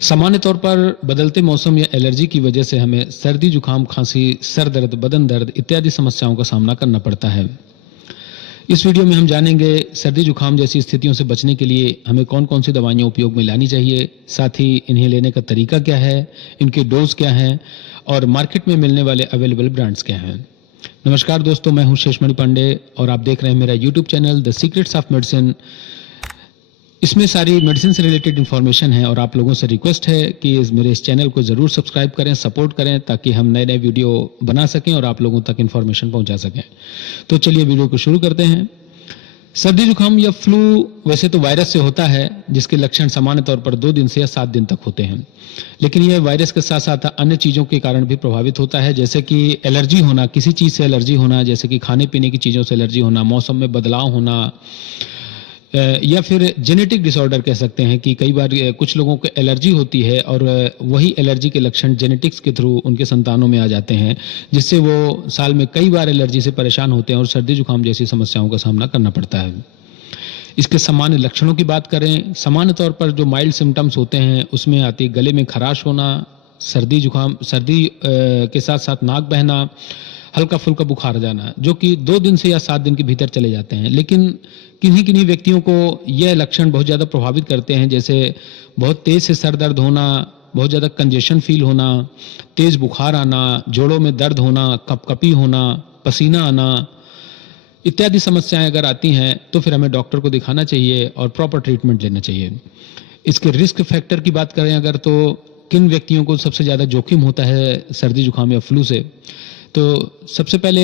सामान्य तौर पर बदलते मौसम या एलर्जी की वजह से हमें सर्दी, जुकाम, खांसी, सर दर्द, बदन दर्द इत्यादि समस्याओं का सामना करना पड़ता है। इस वीडियो में हम जानेंगे सर्दी, जुकाम जैसी स्थितियों से बचने के लिए हमें कौन-कौन सी दवाइयाँ उपयोग में लानी चाहिए, साथ ही इन्हें लेने का तरीका क्या है, इनके डोज क्या हैं और मार्केट में मिलने वाले अवेलेबल ब्रांड्स क्या हैं। नमस्कार दोस्तों, मैं हूं शेषमणि पांडे और आप देख रहे हैं मेरा YouTube channel the secrets of medicine. इसमें सारी मेडिसिन से रिलेटेड इन्फॉर्मेशन है और आप लोगों से रिक्वेस्ट है कि मेरे इस चैनल को ज़रूर सब्सक्राइब करें, सपोर्ट करें ताकि हम नए नए वीडियो बना सकें और आप लोगों तक इन्फॉर्मेशन पहुंचा सकें। तो चलिए वीडियो को शुरू करते हैं। सर्दी, जुकाम या फ्लू वैसे तो वायरस से होता है जिसके लक्षण सामान्य तौर पर 2 दिन से या 7 दिन तक होते हैं, लेकिन यह वायरस के साथ साथ अन्य चीज़ों के कारण भी प्रभावित होता है, जैसे कि एलर्जी होना, किसी चीज़ से एलर्जी होना, जैसे कि खाने पीने की चीज़ों से एलर्जी होना, मौसम में बदलाव होना, या फिर जेनेटिक डिसऑर्डर कह सकते हैं कि कई बार कुछ लोगों को एलर्जी होती है और वही एलर्जी के लक्षण जेनेटिक्स के थ्रू उनके संतानों में आ जाते हैं, जिससे वो साल में कई बार एलर्जी से परेशान होते हैं और सर्दी जुकाम जैसी समस्याओं का सामना करना पड़ता है। इसके सामान्य लक्षणों की बात करें, सामान्य तौर पर जो माइल्ड सिम्टम्स होते हैं उसमें आती है गले में खराश होना, सर्दी के साथ साथ नाक बहना, हल्का फुल्का बुखार आ जाना, जो कि 2 दिन से या 7 दिन के भीतर चले जाते हैं। लेकिन किन्हीं व्यक्तियों को यह लक्षण बहुत ज़्यादा प्रभावित करते हैं, जैसे बहुत तेज़ से सर दर्द होना, बहुत ज़्यादा कंजेशन फील होना, तेज़ बुखार आना, जोड़ों में दर्द होना, कपकपी होना, पसीना आना इत्यादि समस्याएं अगर आती हैं तो फिर हमें डॉक्टर को दिखाना चाहिए और प्रॉपर ट्रीटमेंट लेना चाहिए। इसके रिस्क फैक्टर की बात करें अगर, तो किन व्यक्तियों को सबसे ज़्यादा जोखिम होता है सर्दी जुकाम या फ्लू से, तो सबसे पहले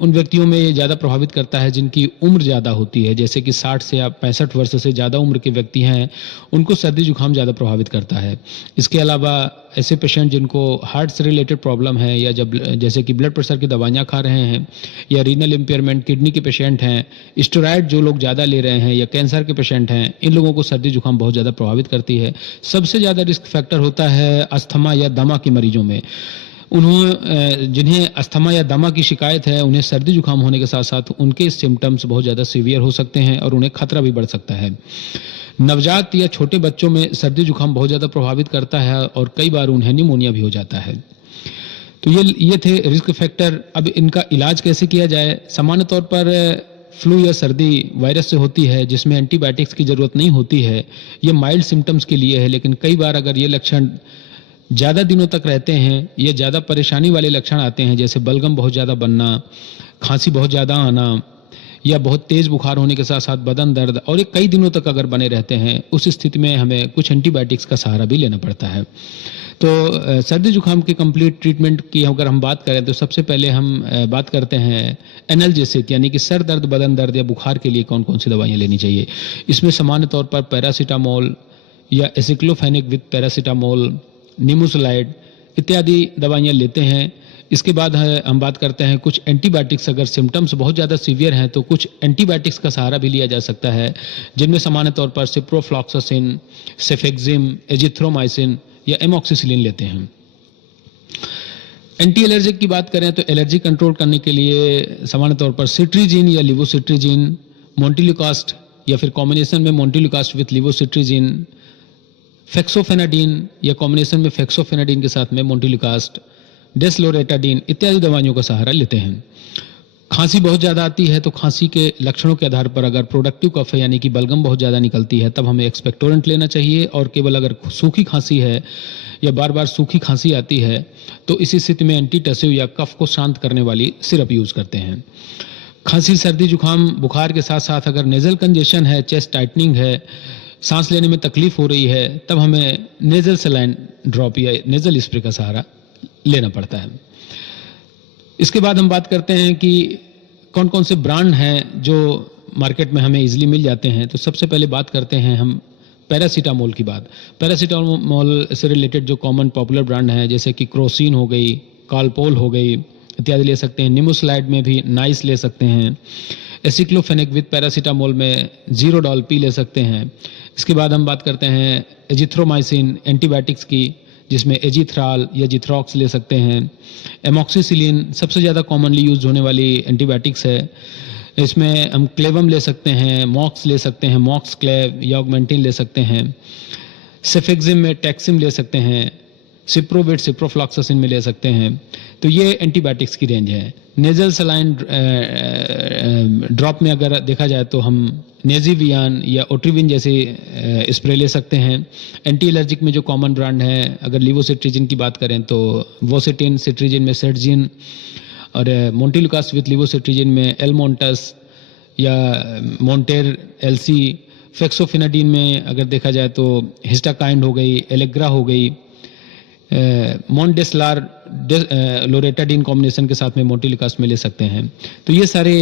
उन व्यक्तियों में ये ज़्यादा प्रभावित करता है जिनकी उम्र ज़्यादा होती है, जैसे कि 60 से या 65 वर्ष से ज़्यादा उम्र के व्यक्ति हैं, उनको सर्दी जुकाम ज़्यादा प्रभावित करता है। इसके अलावा ऐसे पेशेंट जिनको हार्ट से रिलेटेड प्रॉब्लम है या जैसे कि ब्लड प्रेशर की दवाइयाँ खा रहे हैं या रीनल इम्पेयरमेंट, किडनी के पेशेंट हैं, स्टेरॉयड जो लोग ज़्यादा ले रहे हैं या कैंसर के पेशेंट हैं, इन लोगों को सर्दी जुकाम बहुत ज़्यादा प्रभावित करती है। सबसे ज़्यादा रिस्क फैक्टर होता है अस्थमा या दमा के मरीजों में। जिन्हें अस्थमा या दमा की शिकायत है, उन्हें सर्दी जुकाम होने के साथ साथ उनके सिम्टम्स बहुत ज़्यादा सीवियर हो सकते हैं और उन्हें खतरा भी बढ़ सकता है। नवजात या छोटे बच्चों में सर्दी जुकाम बहुत ज़्यादा प्रभावित करता है और कई बार उन्हें निमोनिया भी हो जाता है। तो ये थे रिस्क फैक्टर। अब इनका इलाज कैसे किया जाए? सामान्य तौर पर फ्लू या सर्दी वायरस से होती है जिसमें एंटीबायोटिक्स की ज़रूरत नहीं होती है। ये माइल्ड सिम्टम्स के लिए है, लेकिन कई बार अगर ये लक्षण ज़्यादा दिनों तक रहते हैं, ये ज़्यादा परेशानी वाले लक्षण आते हैं, जैसे बलगम बहुत ज़्यादा बनना, खांसी बहुत ज़्यादा आना या बहुत तेज़ बुखार होने के साथ साथ बदन दर्द, और ये कई दिनों तक अगर बने रहते हैं, उस स्थिति में हमें कुछ एंटीबायोटिक्स का सहारा भी लेना पड़ता है। तो सर्दी जुकाम की कंप्लीट ट्रीटमेंट की अगर हम बात करें तो सबसे पहले हम बात करते हैं एनाल्जेसिक, यानी कि सर दर्द, बदन दर्द या बुखार के लिए कौन कौन सी दवाइयाँ लेनी चाहिए। इसमें सामान्य तौर पर पैरासीटामोल या एसिक्लोफेनिक विद पैरासीटामोल, निमोसुलाइड इत्यादि दवाइयाँ लेते हैं। इसके बाद हम बात करते हैं कुछ एंटीबायोटिक्स। अगर सिम्टम्स बहुत ज़्यादा सीवियर हैं तो कुछ एंटीबायोटिक्स का सहारा भी लिया जा सकता है, जिनमें सामान्य तौर पर सिप्रोफ्लॉक्सासिन, सेफेक्सिम, एजिथ्रोमाइसिन या एमॉक्सिसिलिन लेते हैं। एंटी एलर्जिक की बात करें तो एलर्जी कंट्रोल करने के लिए सामान्य तौर पर सिट्रीजिन या लिवोसिट्रीजिन, मोंटेलुकास्ट या फिर कॉम्बिनेशन में मोंटेलुकास्ट विथ लिवोसिट्रीजिन, फेक्सोफेनाडिन या कॉम्बिनेशन में फेक्सोफेनाडिन के साथ में मोंटेलुकास्ट, डेस्लोरेटाडिन इत्यादि दवाइयों का सहारा लेते हैं। खांसी बहुत ज़्यादा आती है तो खांसी के लक्षणों के आधार पर अगर प्रोडक्टिव कफ है, यानी कि बलगम बहुत ज़्यादा निकलती है, तब हमें एक्सपेक्टोरेंट लेना चाहिए। और केवल अगर सूखी खांसी है या बार बार सूखी खांसी आती है तो इस स्थिति में एंटीटसिव या कफ को शांत करने वाली सिरप यूज़ करते हैं। खांसी, सर्दी, जुकाम, बुखार के साथ साथ अगर नेजल कंजेशन है, चेस्ट टाइटनिंग है, सांस लेने में तकलीफ हो रही है, तब हमें नेजल सलाइन ड्रॉप या नेजल स्प्रे का सहारा लेना पड़ता है। इसके बाद हम बात करते हैं कि कौन कौन से ब्रांड हैं जो मार्केट में हमें इजीली मिल जाते हैं। तो सबसे पहले बात करते हैं हम पैरासीटामोल की बात। पैरासीटामोल से रिलेटेड जो कॉमन पॉपुलर ब्रांड हैं, जैसे कि क्रोसिन हो गई, कालपोल हो गई इत्यादि ले सकते हैं। निमोसुलाइड में भी नाइस ले सकते हैं। एसिक्लोफेनिक विद पैरासीटामोल में ज़ीरोडॉल पी ले सकते हैं। इसके बाद हम बात करते हैं एजिथ्रोमाइसिन एंटीबायोटिक्स की, जिसमें एजिथ्राल या जिथ्रॉक्स ले सकते हैं। एमॉक्सिसिलिन सबसे ज़्यादा कॉमनली यूज होने वाली एंटीबायोटिक्स है। इसमें हम क्लेवम ले सकते हैं, मॉक्स ले सकते हैं, मॉक्स क्लेव या ऑगमेंटिन ले सकते हैं। सेफेक्सिम में टैक्सिम ले सकते हैं, सिप्रोवेट सिप्रोफ्लॉक्सासिन में ले सकते हैं। तो ये एंटीबायोटिक्स की रेंज है। नेजल सलाइन ड्रॉप में अगर देखा जाए तो हम नेजीवियान या ओट्रिविन जैसे स्प्रे ले सकते हैं। एंटी एलर्जिक में जो कॉमन ब्रांड है, अगर लिवोसिट्रिजिन की बात करें तो वोसिटिन, सिट्रिजिन में सेटजिन, और मोन्टिलुकास विथ लिवोसिट्रिजिन में एलमोंटस या मोन्टेर एलसी। फेक्सोफिनाडिन में अगर देखा जाए तो हिस्टाकाइंड हो गई, एलेग्रा हो गई, मोन्डेसलार लोरेटाडिन कॉम्बिनेशन के साथ में मोन्टिलुकास में ले सकते हैं। तो ये सारे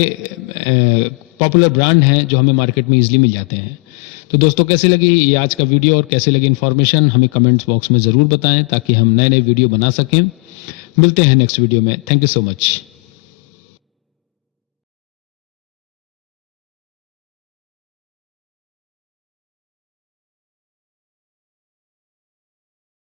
पॉपुलर ब्रांड हैं जो हमें मार्केट में इजीली मिल जाते हैं। तो दोस्तों, कैसी लगी ये आज का वीडियो और कैसी लगी इन्फॉर्मेशन हमें कमेंट्स बॉक्स में ज़रूर बताएं ताकि हम नए नए वीडियो बना सकें। मिलते हैं नेक्स्ट वीडियो में। Thank you so much.